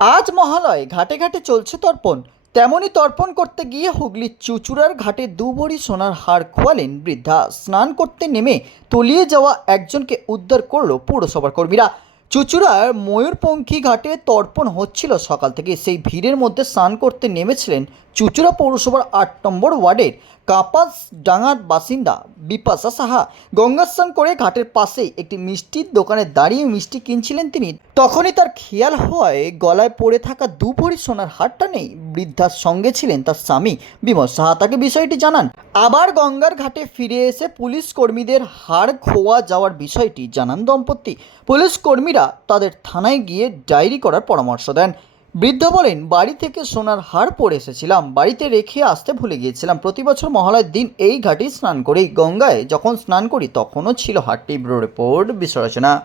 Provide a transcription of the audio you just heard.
আজ মহালয়, ঘাটে ঘাটে চলছে তর্পণ। তেমনই তর্পণ করতে গিয়ে হুগলির চুচুড়ার ঘাটে দুবড়ি সোনার হার খোয়ালেন বৃদ্ধা। স্নান করতে নেমে তলিয়ে যাওয়া একজনকে উদ্ধার করল পৌরসভার কর্মীরা। চুচুড়ার ময়ূরপঙ্খী ঘাটে তর্পণ হচ্ছিল সকাল থেকে। সেই ভিড়ের মধ্যে স্নান করতে নেমেছিলেন চুচুড়া পৌরসভার আট নম্বর ওয়ার্ডের কাপাস ডাঙার বাসিন্দা বিপাশা সাহা। গঙ্গা স্নান করে ঘাটের পাশে একটি মিষ্টির দোকানে দাঁড়িয়ে মিষ্টি কিনছিলেন তিনি। তখনই তার খেয়াল হওয়ায় গলায় পড়ে থাকা দু ভরি সোনার হারটা নেই। বৃদ্ধার সঙ্গে ছিলেন তার স্বামী বিমল সাহা। তাকে বিষয়টি জানান। আবার গঙ্গার ঘাটে ফিরে এসে পুলিশ কর্মীদের হাড় খোয়া যাওয়ার বিষয়টি জানান দম্পতি। পুলিশ কর্মীরা তাদের থানায় গিয়ে ডায়েরি করার পরামর্শ দেন। বৃদ্ধ বলেন, বাড়ি থেকে সোনার হার পরে এসেছিলাম। বাড়িতে রেখে আসতে ভুলে গিয়েছিলাম। প্রতি বছর মহালয়ের দিন এই ঘাটে স্নান করি। গঙ্গায় যখন স্নান করি তখনও ছিল হারটি ব্যুরো রিপোর্ট বিশ্লেষণা